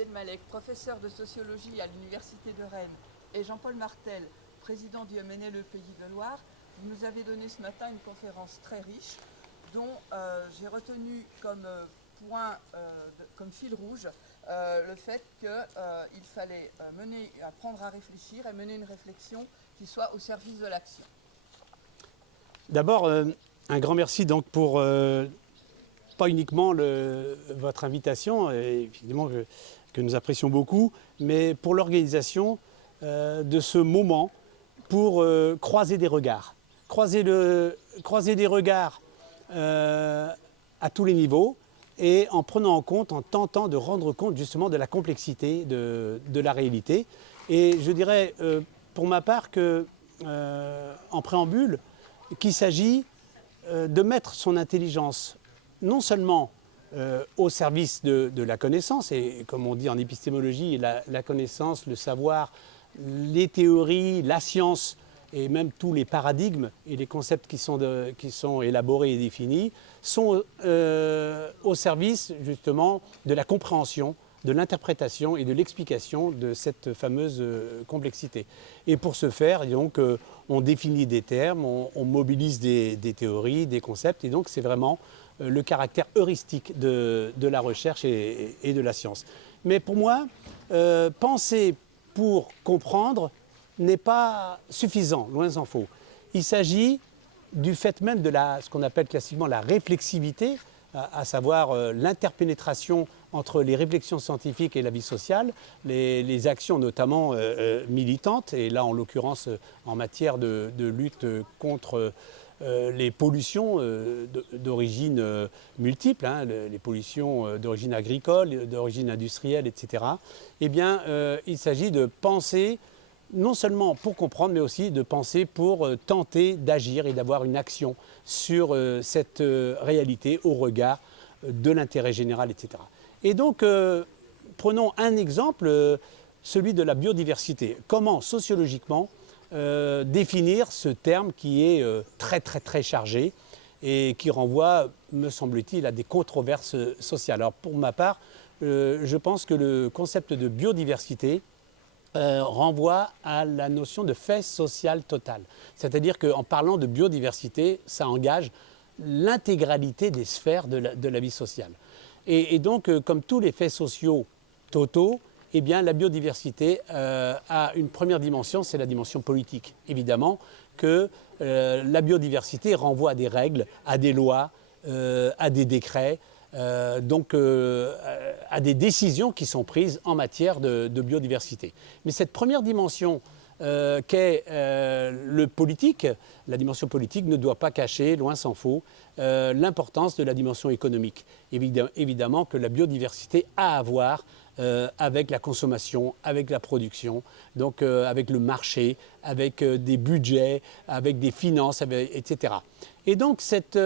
Abdelmalek, professeur de sociologie à l'Université de Rennes, et Jean-Paul Martel, président du MNLE Pays de Loire, vous nous avez donné ce matin une conférence très riche dont j'ai retenu comme comme fil rouge le fait qu'il fallait apprendre à réfléchir et mener une réflexion qui soit au service de l'action. D'abord, un grand merci donc pour pas uniquement votre invitation, évidemment que nous apprécions beaucoup, mais pour l'organisation de ce moment pour croiser des regards. Croiser des regards à tous les niveaux et en prenant en compte, en tentant de rendre compte justement de la complexité de la réalité. Et je dirais pour ma part en préambule qu'il s'agit de mettre son intelligence non seulement au service de la connaissance, et comme on dit en épistémologie, la connaissance, le savoir, les théories, la science, et même tous les paradigmes et les concepts qui sont élaborés et définis, sont au service justement de la compréhension, de l'interprétation et de l'explication de cette fameuse complexité. Et pour ce faire, donc, on définit des termes, on mobilise des théories, des concepts, et donc c'est vraiment le caractère heuristique de la recherche et de la science. Mais pour moi, penser pour comprendre n'est pas suffisant, loin s'en faut. Il s'agit du fait même de ce qu'on appelle classiquement la réflexivité, à savoir l'interpénétration entre les réflexions scientifiques et la vie sociale, les actions notamment militantes, et là en l'occurrence en matière de lutte contre les pollutions d'origine multiple, hein, les pollutions d'origine agricole, d'origine industrielle, etc. Eh bien, il s'agit de penser non seulement pour comprendre, mais aussi de penser pour tenter d'agir et d'avoir une action sur cette réalité au regard de l'intérêt général, etc. Et donc, prenons un exemple, celui de la biodiversité. Comment, sociologiquement, définir ce terme qui est très chargé et qui renvoie, me semble-t-il, à des controverses sociales. Alors, pour ma part, je pense que le concept de biodiversité renvoie à la notion de fait social total. C'est-à-dire qu'en parlant de biodiversité, ça engage l'intégralité des sphères de la vie sociale. Et donc, comme tous les faits sociaux totaux, eh bien, la biodiversité a une première dimension, c'est la dimension politique. Évidemment que la biodiversité renvoie à des règles, à des lois, à des décrets, donc à des décisions qui sont prises en matière de biodiversité. Mais cette première dimension qu'est le politique, la dimension politique ne doit pas cacher, loin s'en faut, l'importance de la dimension économique. Évidemment que la biodiversité a à voir avec la consommation, avec la production, donc avec le marché, avec des budgets, avec des finances, etc. Et donc cette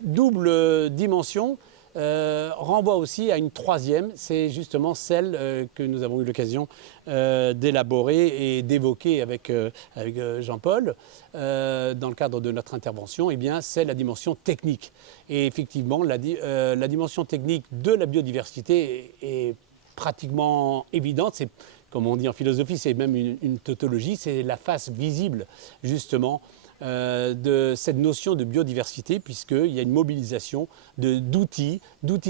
double dimension renvoie aussi à une troisième, c'est justement celle que nous avons eu l'occasion d'élaborer et d'évoquer avec Jean-Paul dans le cadre de notre intervention, eh bien, c'est la dimension technique. Et effectivement, la dimension technique de la biodiversité est pratiquement évidente. C'est, comme on dit en philosophie, c'est même une tautologie, c'est la face visible justement de cette notion de biodiversité, puisqu'il y a une mobilisation d'outils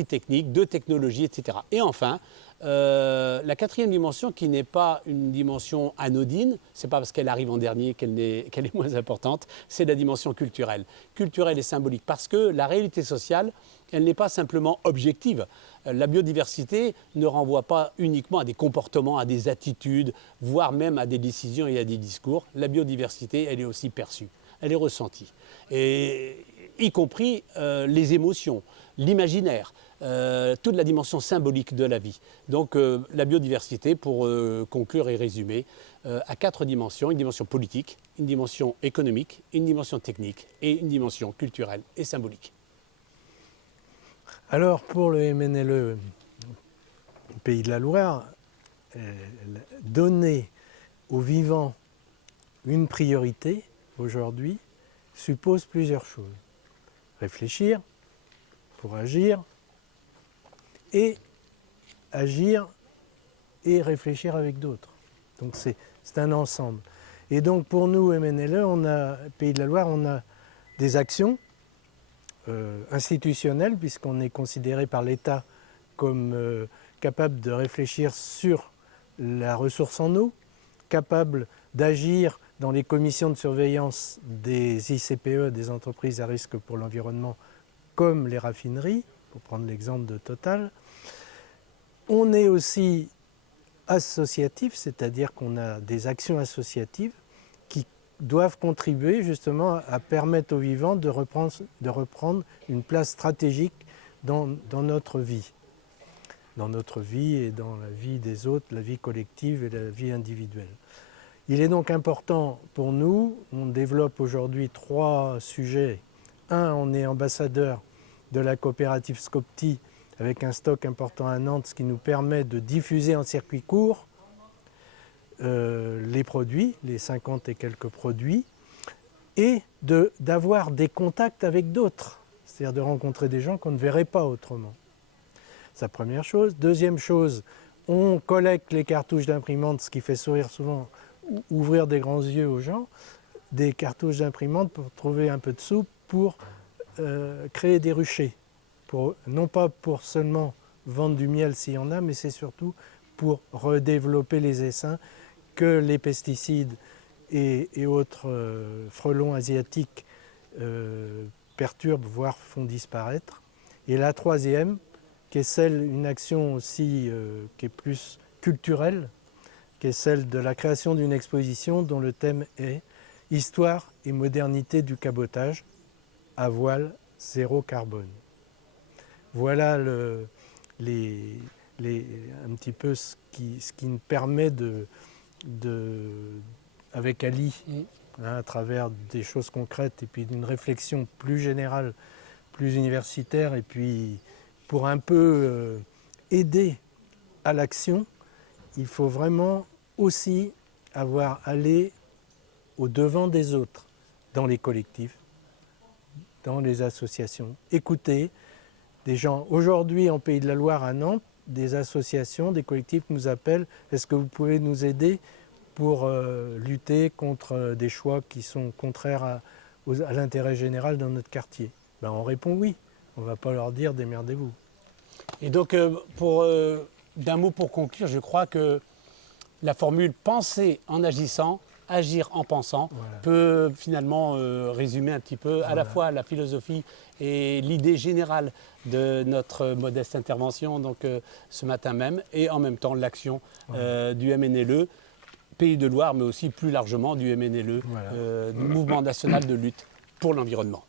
techniques, de technologies, etc. Et enfin, la quatrième dimension, qui n'est pas une dimension anodine, c'est pas parce qu'elle arrive en dernier qu'elle est moins importante, c'est la dimension culturelle et symbolique, parce que la réalité sociale, elle n'est pas simplement objective. La biodiversité ne renvoie pas uniquement à des comportements, à des attitudes, voire même à des décisions et à des discours. La biodiversité, elle est aussi perçue, elle est ressentie, et y compris les émotions, l'imaginaire, toute la dimension symbolique de la vie. Donc la biodiversité, pour conclure et résumer, a quatre dimensions: une dimension politique, une dimension économique, une dimension technique et une dimension culturelle et symbolique. Alors pour le MNLE Pays de la Loire, donner aux vivants une priorité aujourd'hui suppose plusieurs choses. Réfléchir pour agir, et agir et réfléchir avec d'autres. Donc c'est un ensemble. Et donc pour nous, MNLE, Pays de la Loire, on a des actions institutionnelles, puisqu'on est considéré par l'État comme capable de réfléchir sur la ressource en eau, capable d'agir dans les commissions de surveillance des ICPE, des entreprises à risque pour l'environnement, comme les raffineries, pour prendre l'exemple de Total. On est aussi associatif, c'est-à-dire qu'on a des actions associatives qui doivent contribuer justement à permettre aux vivants de reprendre une place stratégique dans notre vie. Dans notre vie et dans la vie des autres, la vie collective et la vie individuelle. Il est donc important pour nous, on développe aujourd'hui 3 sujets. Un, on est ambassadeur de la coopérative Scopti avec un stock important à Nantes, ce qui nous permet de diffuser en circuit court les produits, les 50 et quelques produits, et d'avoir des contacts avec d'autres, c'est-à-dire de rencontrer des gens qu'on ne verrait pas autrement. C'est la première chose. Deuxième chose, on collecte les cartouches d'imprimante, ce qui fait sourire souvent, ouvrir des grands yeux aux gens, des cartouches d'imprimante pour trouver un peu de sous pour créer des ruchers. Non pas pour seulement vendre du miel s'il y en a, mais c'est surtout pour redévelopper les essaims que les pesticides et autres frelons asiatiques perturbent, voire font disparaître. Et la troisième, qui est une action aussi qui est plus culturelle, qui est celle de la création d'une exposition dont le thème est « Histoire et modernité du cabotage à voile zéro carbone ». Voilà un petit peu ce qui nous permet avec Ali, à travers des choses concrètes et puis d'une réflexion plus générale, plus universitaire, et puis pour un peu aider à l'action, il faut vraiment aussi aller au-devant des autres, dans les collectifs, dans les associations, écouter des gens. Aujourd'hui, en Pays de la Loire, à Nantes, des associations, des collectifs nous appellent « Est-ce que vous pouvez nous aider pour lutter contre des choix qui sont contraires à l'intérêt général dans notre quartier ?» Ben, on répond oui. On ne va pas leur dire « démerdez-vous ». Et donc, d'un mot pour conclure, je crois que la formule « penser en agissant », agir en pensant, voilà, peut finalement résumer un petit peu à la fois la philosophie et l'idée générale de notre modeste intervention donc, ce matin même, et en même temps l'action du MNLE, Pays de Loire, mais aussi plus largement du MNLE, du Mouvement national de lutte pour l'environnement.